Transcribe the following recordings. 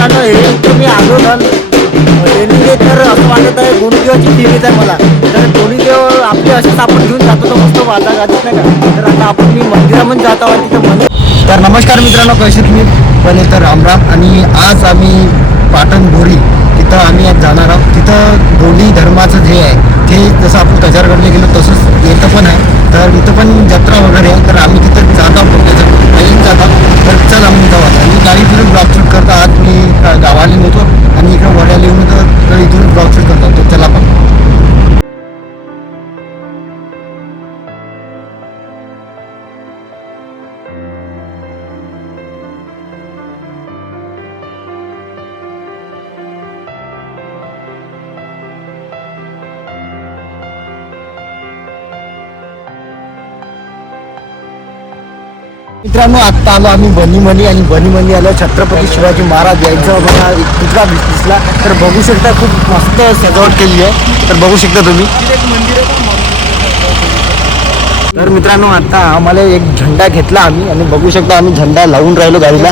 कारण हे तुम्ही आंदोलन रेल्वे म्हणजे तर असं वाटत आहे गुणदेवाची थिरीज आहे मला. तर गुणदेव आपले असेच आपण घेऊन जातो तर मस्त वाजा गाजत नाही का? तर आता आपण मी मंदिरामध्ये जात आहोत तिथं मंदिर. तर नमस्कार मित्रांनो कशी तुम्ही. पण तर आमराम आणि आज आम्ही पाटण भोरी तिथं आम्ही आज जाणार आहोत. तिथं दोन्ही धर्माचं जे आहे ते जसं आपण कचारगडला गेलो तसंच येतं पण आहे. तर इथं पण जत्रा वगैरे आहे. तर आम्ही तिथं जात आहोत त्याचं. पहिलेच जात. आहोत तर चल आम्ही जाऊ आता. मी गाडी फिरून ब्लॉक शूट करता. आज मी गावाला होतो आणि इकडे वड्याला येऊन होतो तर इथून मित्रांनो आत्ता आलो आम्ही बनीमणी आणि बनीमणी आलो छत्रपती शिवाजी महाराज यांचा बघा एक पुतळा दिस- दिसला. तर बघू शकता खूप मस्त सजावट केली आहे. तर बघू शकता तुम्ही. तर मित्रांनो आता आम्हाला एक झेंडा घेतला आम्ही आणि बघू शकता आम्ही झेंडा लावून राहिलो गाडीला.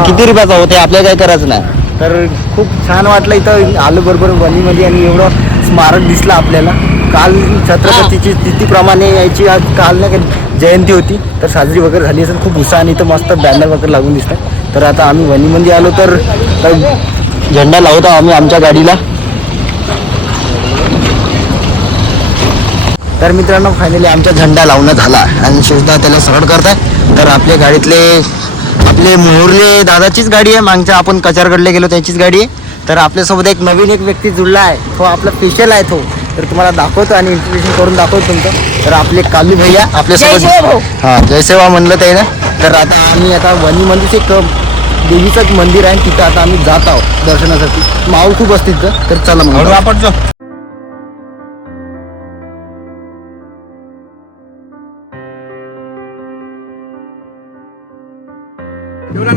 किती रुपयाचा होते आपल्याला काय करायचं नाही. तर खूप छान वाटलं इथं आलो बरोबर वणीमध्ये आणि एवढं स्मारक दिसलं आपल्याला. काल छत्रपतीची तिथीप्रमाणे यायची आज काल नाही जयंती होती तर साजरी वगैरे झाली असेल. खूप उत्साहाने इथं मस्त बॅनर वगैरे लागून दिसतात तर आता आम्ही वणीमध्ये आलो तर तर झेंडा लावत आहोत आम्ही आमच्या गाडीला. तर मित्रांनो फायनली आमचा झेंडा लावणं झाला आणि शिवदा त्याला सरळ करताय. तर आपल्या गाडीतले आपले मोहरले दादाचीच गाडी आहे. मागच्या आपण कचारकडले गेलो त्याचीच गाडी आहे. तर आपल्यासोबत एक नवीन एक व्यक्ती जुळला आहे. तो आपला स्पेशल आहे तो. तर तुम्हाला दाखवतो आणि इंट्रोड्युशन करून दाखवतो तुमचं. तर आपले कालू भैया आपल्यासोबत हां जयसेवा म्हणलं ते ना तर आता आम्ही आता एक देवीचं एक मंदिर आहे तिथं आता आम्ही जात आहोत दर्शनासाठी. माऊल खूप असते तिथं तर चला मग. आपण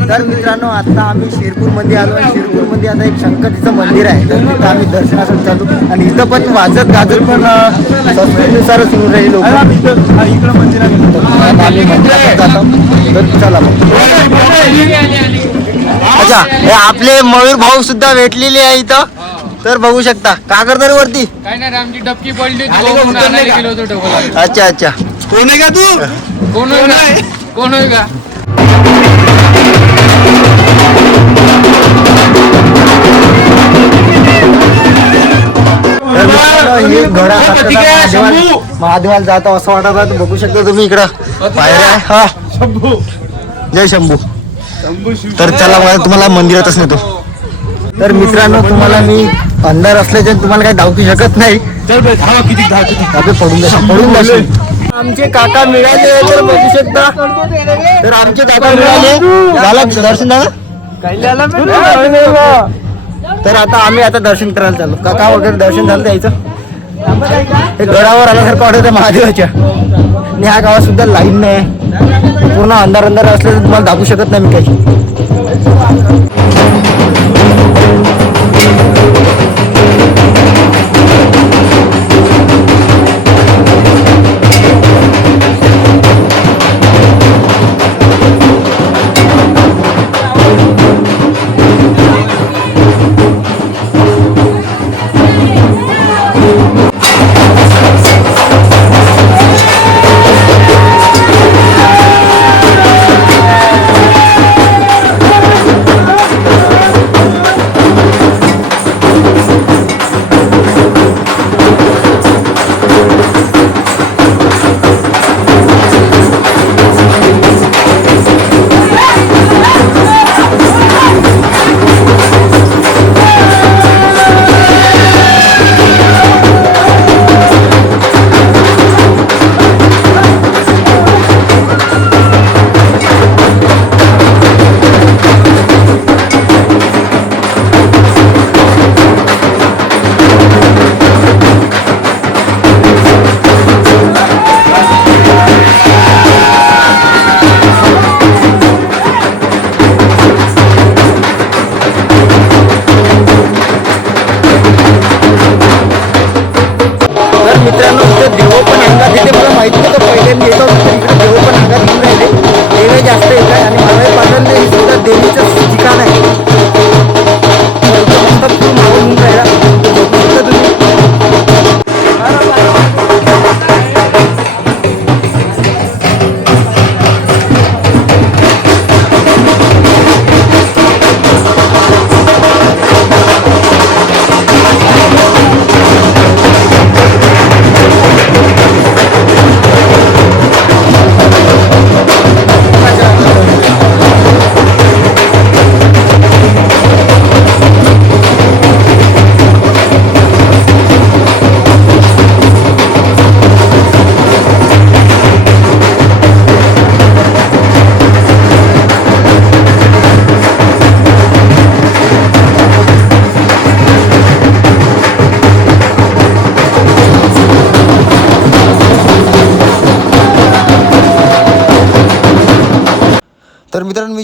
तर मित्रांनो आता आम्ही शिरपूरमध्ये आलो आणि शिरपूरमध्ये आता एक शंकरजीचं मंदिर आहे. तर तिथं आम्ही दर्शनासाठी चालू आणि इथं पण वाजत गाजत पण संस्कृतीनुसार सुरू राहील लोक. इकडं मंदिरात आता आम्ही मंदिरात जातो. तर चला अच्छा हे आपले मयूर भाऊ सुद्धा भेटलेले आहे इथं. तर बघू शकता. का करता रे वरती? काय नाही रे, आमची डबकी पडली होती. भाऊ म्हणून आणायला गेलो होतो डबल अच्छा अच्छा. कोण आहे का तू? कोण होय का कोण होय का? तर मित्रांनो, हे घोडा महादेवाला महादेवाला जातो असं वाटत आहे. बघू शकता तुम्ही इकडं. पायऱ्या आहे. हा. शंभू. जय शंभू. तर चला मला तुम्हाला मंदिरातच नेतो. तर मित्रांनो तुम्हाला मी अंधार असल्याचे तुम्हाला काही दाखवू शकत नाही. पडून जाशील पडून जाशील आमचे काका मिळाले तर बघू शकता. तर आमचे काका मिळाले. झाला दर्शन झालं? तर आता आम्ही आता दर्शन करायला चाललो. काका वगैरे दर्शन झालं द्यायचं हे गडावर आल्यासारखं वाटत आहे महादेवाच्या. आणि ह्या गावात सुद्धा लाईन नाही. पूर्ण अंधार अंधार असल्याचं तर तुम्हाला दाखवू शकत नाही मी काही.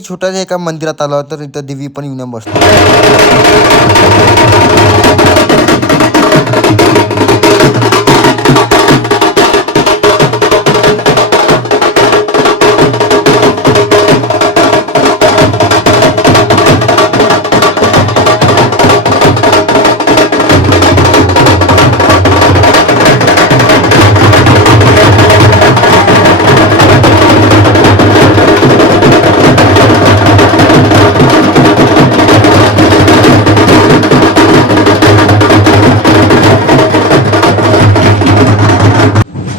छोट्याशा एका मंदिरात आलो तर इथं देवी पण येऊन बसतो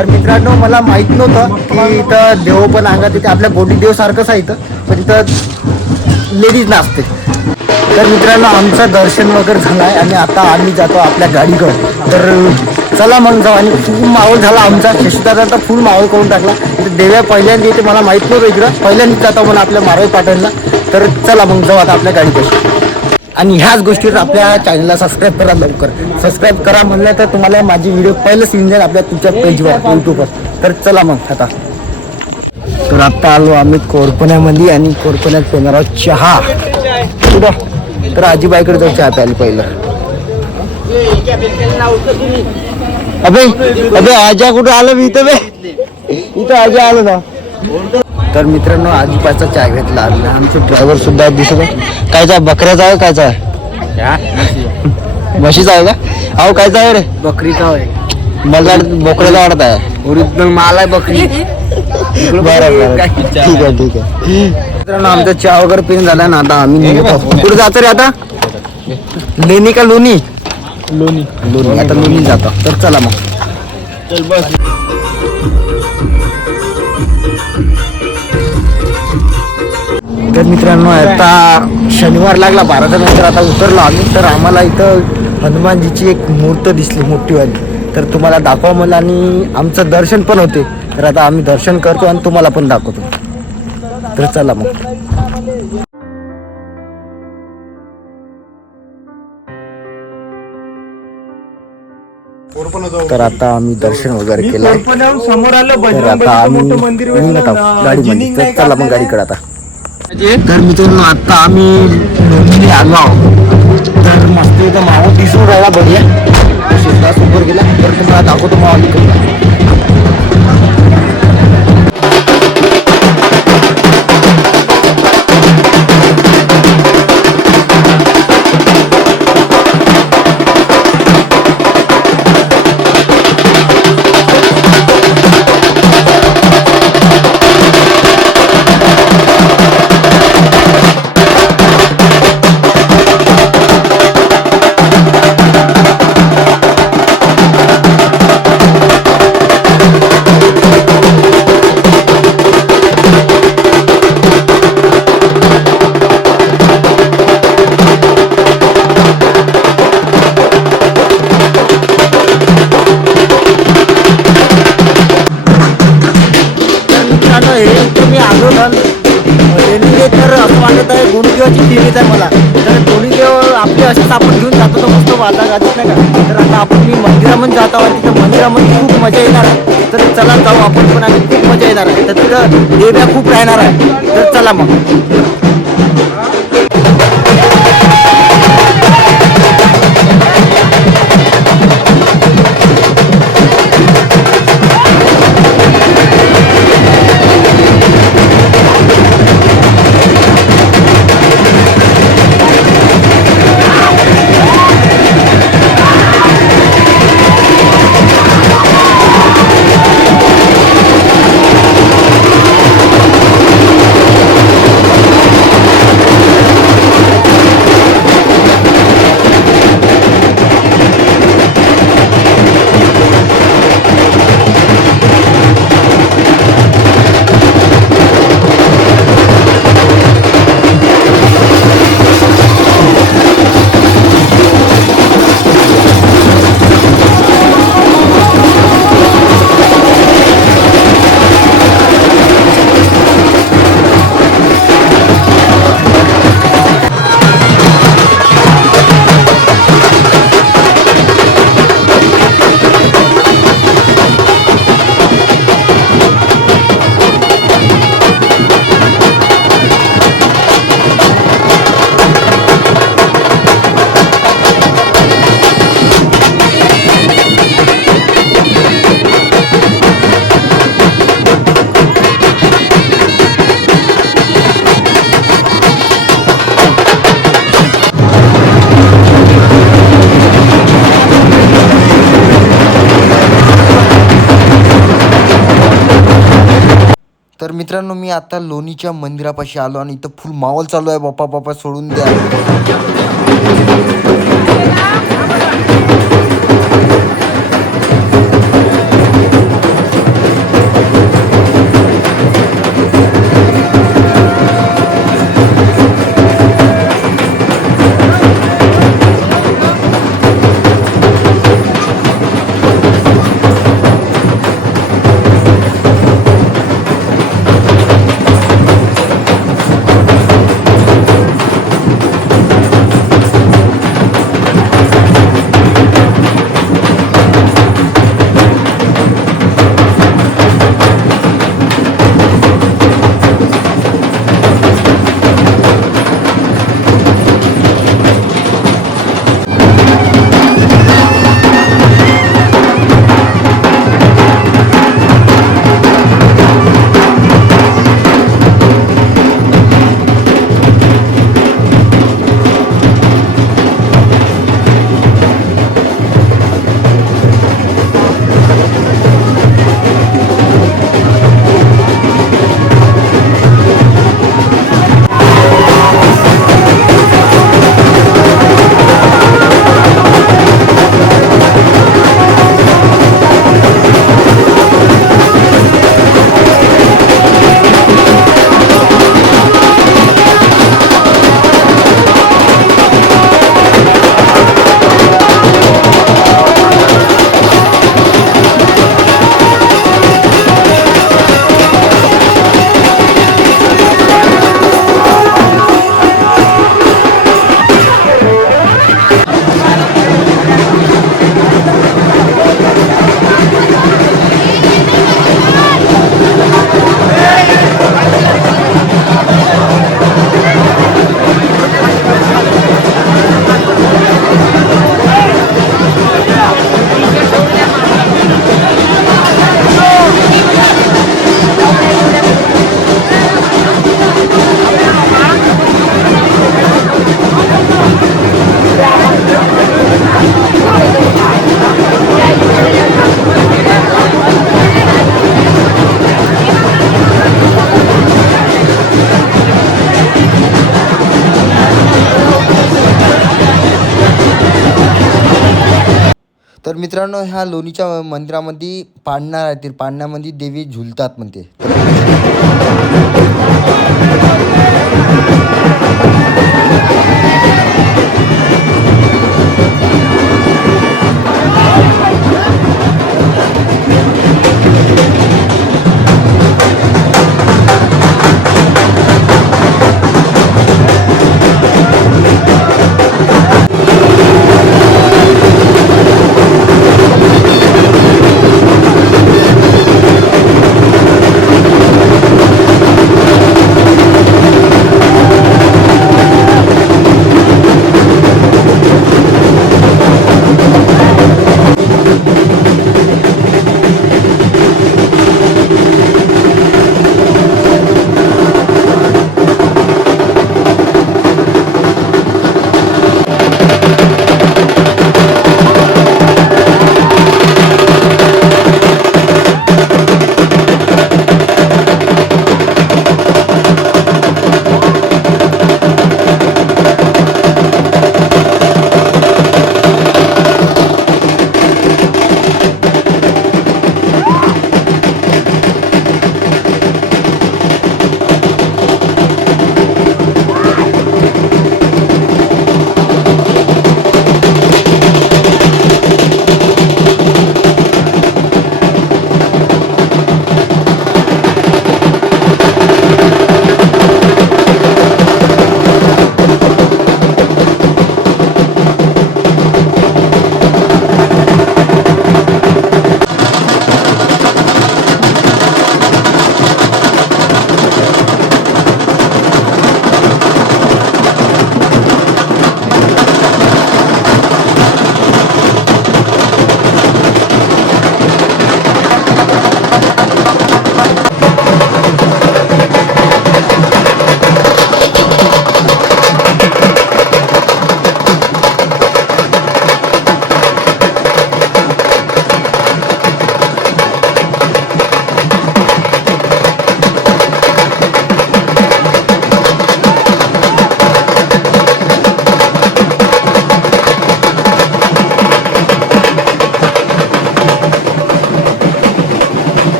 तर मित्रांनो मला माहीत नव्हतं की इथं देव पण अंगात येते. आपल्या गोडी देव सारखंच आहे इथं. पण इथं लेडीज नाचते. तर मित्रांनो आमचं दर्शन वगैरे झालं आहे आणि आता आम्ही जातो आपल्या गाडीकडे. तर चला मग जाऊ. आणि खूप माहोल झाला आमचा. शशिदादा तर फुल माहोल करून टाकला. तर देव्या पहिल्यांदा इथे मला माहीत नव्हतं इकडं. पहिल्यांदा जातो म्हणून आपल्या मारवी पाटणला. तर चला मग जाऊ आता आपल्या गाडीपाशी. आणि ह्याच गोष्टीवर आपल्या चॅनलला सबस्क्राईब करा लवकर. सबस्क्राईब करा म्हणलं तर तुम्हाला माझी व्हिडिओ पहिलंच येऊन जाईल आपल्या तुमच्या पेजवर यूट्यूबवर तर चला मग आता. तर आता आलो आम्ही कोरपण्यामध्ये आणि कोरपण्यात पेणार आहोत चहा. कुठं तर आजीबाईकडे जाऊ चहा प्यायला पहिलं. अबे अबे आजा कुठं आलं मी इथं बे? इथं आजा आलं ना. तर मित्रांनो आजीपाचा चहा घेतला. आणि आमचे ड्रायव्हर सुद्धा दिसत आहे कायचा बकऱ्याचा आहे कायचा आहे म्हशीचा आहे का? अहो कायचा आहे रे? बकरीचा आहे. मला बोकड्याचा वाटत आहे. ओरिजिनल माल आहे बकरी. बरं बरं. ठीक आहे ठीक आहे. मित्रांनो आमचा चहा वगैरे पिऊन झाला ना आता आम्ही कुठे जातो रे आता? लेणी का लोणी? लोणी. लोणी. आता लोणी जातो. तर चला मग. तर मित्रांनो आता शनिवार लागला बाराच्या नंतर आता उतरलो आम्ही. तर आम्हाला इथं हनुमानजीची एक मूर्त दिसली मोठीवाली तर तुम्हाला दाखवा मला आणि आमचं दर्शन पण होते. तर आता आम्ही दर्शन करतो आणि तुम्हाला पण दाखवतो. तर चला मग. तर आता आम्ही दर्शन वगैरे केलं समोर आलं तर आता आम्ही गाडीमध्ये. चला मग गाडीकडे आता. तर मित्रांनो आता आम्ही नोंदणी आलो आहोत. तर मस्त इथं माहोल दिसून राहिला बढिया शेतात सुपर गेला. तर तुम्हाला दाखवतो माहोल इकडचा. वाटत आहे आहे मला. तर गुरुदेव आपले असेच आपण घेऊन जातो तर मस्त वाजा गाजत नाही का? तर आता आपण मी मंदिरामध्ये जात आहोत. तिथं मंदिरामध्ये खूप मजा येणार आहे. तर चला जाऊ आपण पण आणि खूप मजा येणार आहे. तर तिथं देव्या खूप राहणार आहे. तर चला मग. तर मित्रांनो मी आता लोणीच्या मंदिरापाशी आलो आणि इथं फुल माहोल चालू आहे. बाप्पा बाप्पा सोडून द्या. मित्रांनो ह्या लोणीच्या मंदिरामध्ये पाळणा राहतील पाळण्यामध्ये देवी झुलतात म्हणते.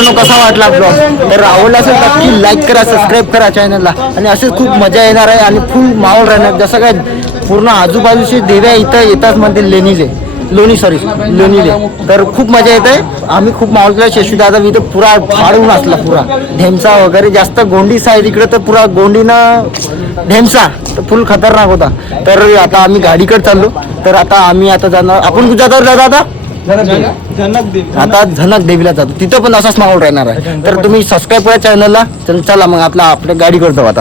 मित्रांनो कसा वाटला ब्लॉग तर आवडला असेल नक्की लाईक करा सबस्क्राईब करा चॅनलला आणि असेच खूप मजा येणार आहे आणि फुल माहोल राहणार. जसं काय पूर्ण आजूबाजूचे देव्या इथं येतात म्हणते लेणीचे लोणी सॉरी लोणीले. तर खूप मजा येते आम्ही खूप माहोल केला. शेशू दादा इथं पुरा फाडून असला पुरा. ढेमसा वगैरे जास्त गोंडी साईड इकडे तर पुरा गोंडीनं ढेमसा. तर फुल खतरनाक होता. तर आता आम्ही गाडीकडे चाललो. तर आता आम्ही आता जाणार. आपण कुठे जातो दादा? आता आता झनक देवीला जातो. तिथं पण असाच माहोल राहणार आहे. तर तुम्ही सबस्क्राईब करा चॅनलला तर चला मग आपला आपल्या गाडीकडे जाऊ आता.